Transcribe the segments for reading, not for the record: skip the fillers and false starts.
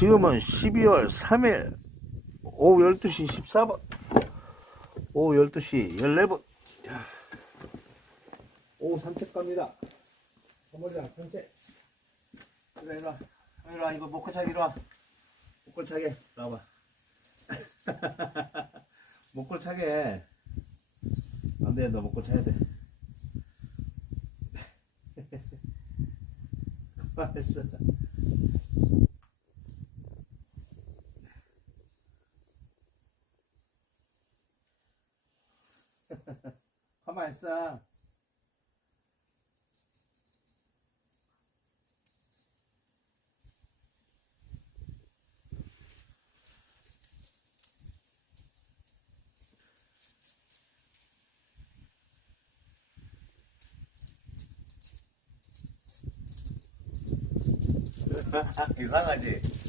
지금은 12월 3일 오후 12시 14분, 오후 12시 14분. 오후 산책 갑니다. 어머니랑 산책. 이리와, 이리와, 이거 목걸 차기 이리와. 목걸 차게, 나와봐. 목걸 차게. 안 돼, 너 목걸 차야 돼. 알았어. 가만히 있어. 이상하지?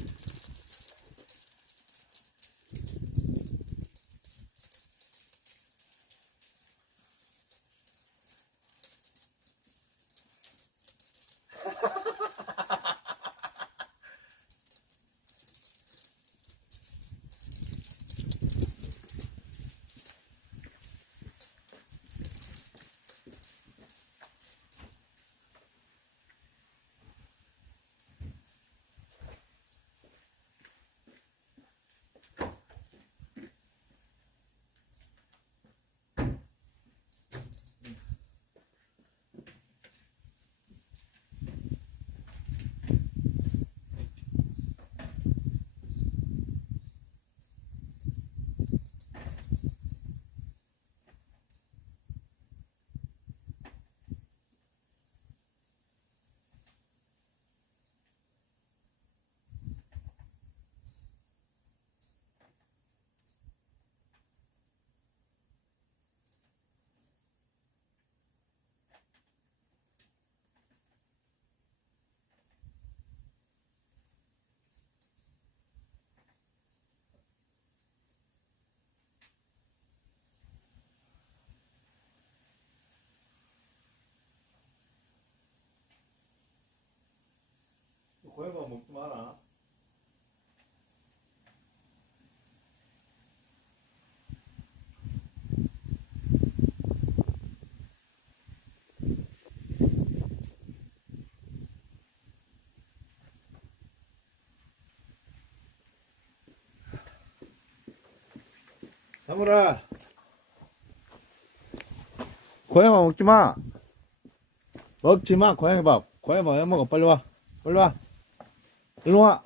고양이만 먹지 마라. 사물아, 고양이만 먹지 마. 먹지 마, 고양이 밥. 고양이 밥 왜 먹어? 빨리 와. 빨리 와. 일로 와.